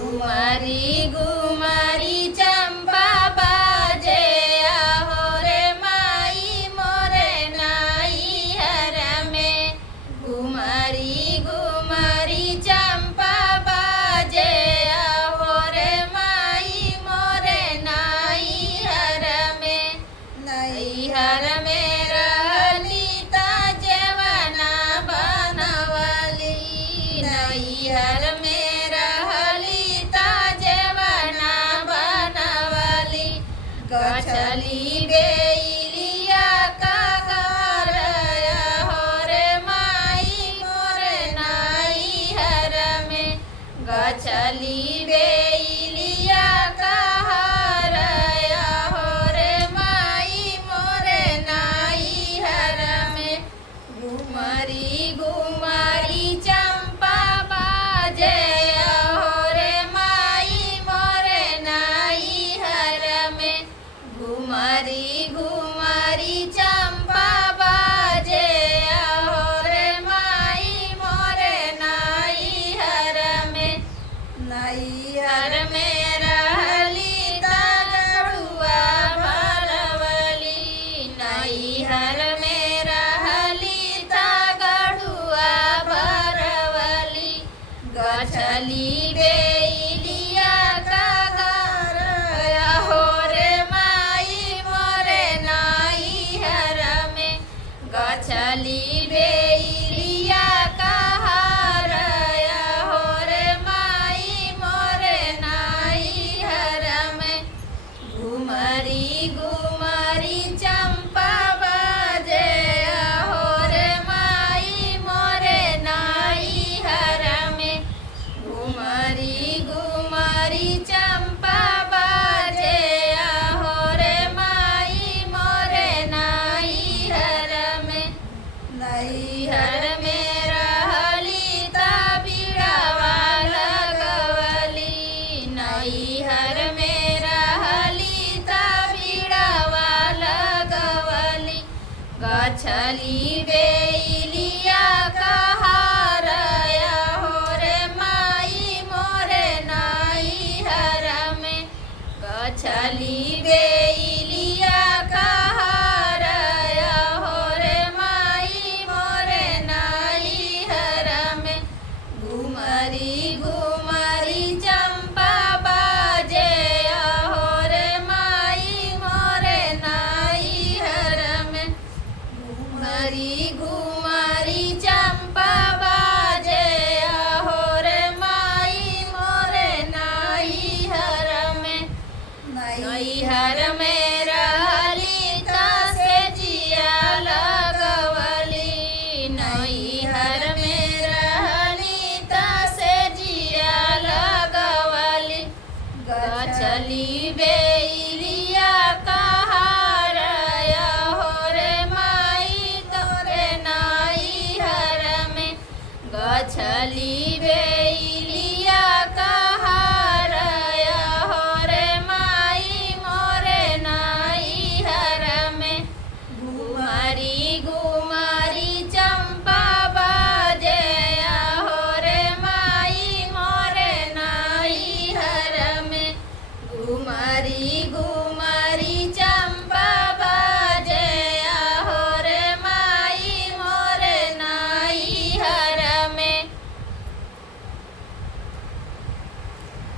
घुमारी घुमारी चंपा बाजे आहो रे माई मोरे नाई हर में। घुमारी घुमारी चंपा बाजे आहो रे माई मोरे नाई हर में। नाई हर में रहली ता जेवना बनवली। नाई हर में गछली बेलिया का घर हो रे माई मोरे नाई हर में। गछली बेलिया का घर हो रे माई मोरे नाई हर में। घुमरी घुमरी चंपा बाजे हो रे माई मोरे नाई हर में। घुमरी घुमरी चंपा बाजे आहो रे माई मोरे नाई हर में। नाई हर में रहली ता गरुआ भरवली। नाई हर में रहली ता गरुआ भरवली। गछली बेलिया का घर हो रे गछली बेलिया का हार हो रे माई मोरे नाई हर में। घुमरी घुमरी चंपा बाजे हो रे माई मोरे नाई हर में। घुमरी घुमरी चंपा बाजे हो रे माई मोरे नाई हर में। नाई हर में रहली ता बीड़ावा लगवली। नाई हर में रहली ता बीड़ावा लगवली। गछली बेलिया का हार हो रे माई मोरे नाई हर में। गछली